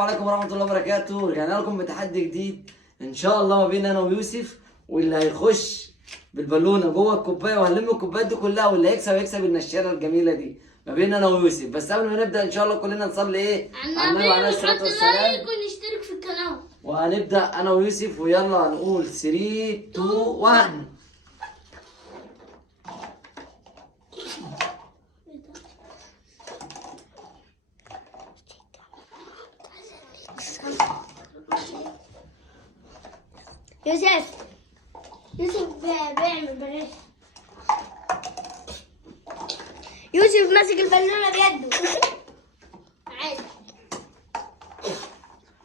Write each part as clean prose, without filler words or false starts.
عليكم ورحمة الله وبركاته. رجعنا لكم بتحدي جديد إن شاء الله ما بين أنا ويوسف، واللي هيخش بالبالونة جوه الكوباية وهنلم الكوبايات دي كلها، واللي هيكسب يكسب النشالة الجميلة دي ما بين أنا ويوسف. بس قبل ما نبدأ إن شاء الله كلنا نصلي إيه؟ على النبي عليه الصلاة والسلام، ونشترك في القناة. وهنبدأ أنا ويوسف، ويلا هنقول 3 2 1. يوسف بيعمل بلاش. يوسف ماسك البالونة بيده. عادي.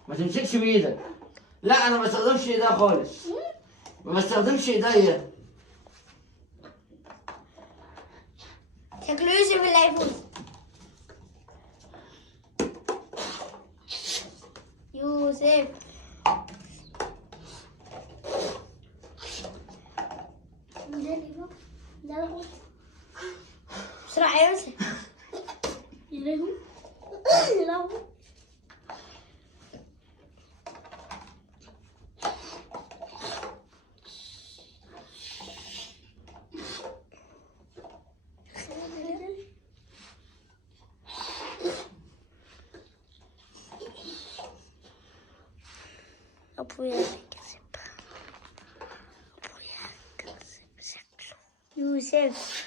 ما تمسكش بإيدك. لا أنا ما بستخدمش إيديا خالص. ما بستخدمش إيديا. شكله يوسف اللي هيفوز. يوسف بسرعة يا يوسف. يلهو يلهو. أبويا كذب. أبويا كذب شكله. يوسف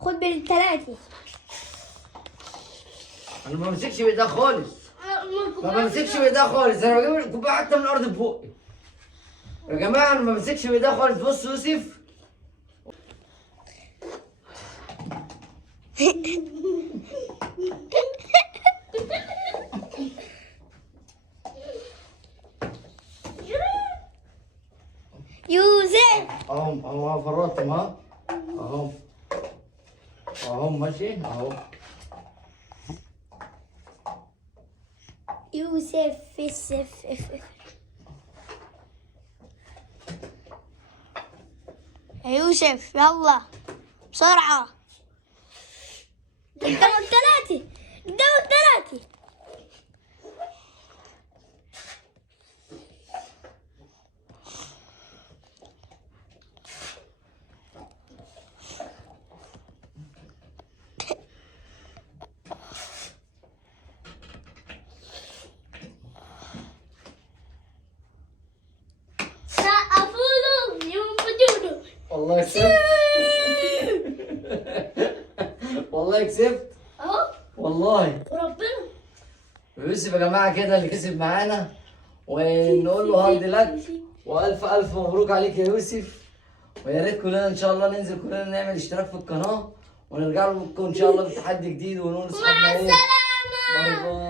خد بالثلاثة. أنا ما بمسكش بإيديا خالص. ما بمسكش بإيديا خالص. أنا بجيب الكوباية حتى من الأرض بفوقي. يا جماعة أنا ما بمسكش بإيديا خالص. بص يوسف. يوسف أهو فرطتم ها. أهو ماشي أهو. يوسف السف يا يوسف يلا بسرعة. قدام الثلاثة قدام الثلاثة. سقفوا يوم وجوده. والله كسبت. والله كسبت. اهو والله وربنا. يوسف يا جماعة كده اللي كسب معانا، ونقول له هارد لك والف الف مبروك عليك يا يوسف. ويا ريت كلنا ان شاء الله ننزل كلنا نعمل اشتراك في القناة، ونرجع لكم ان شاء الله بتحدي جديد ونقول مع لاصحابنا ايه. السلامة. باي باي.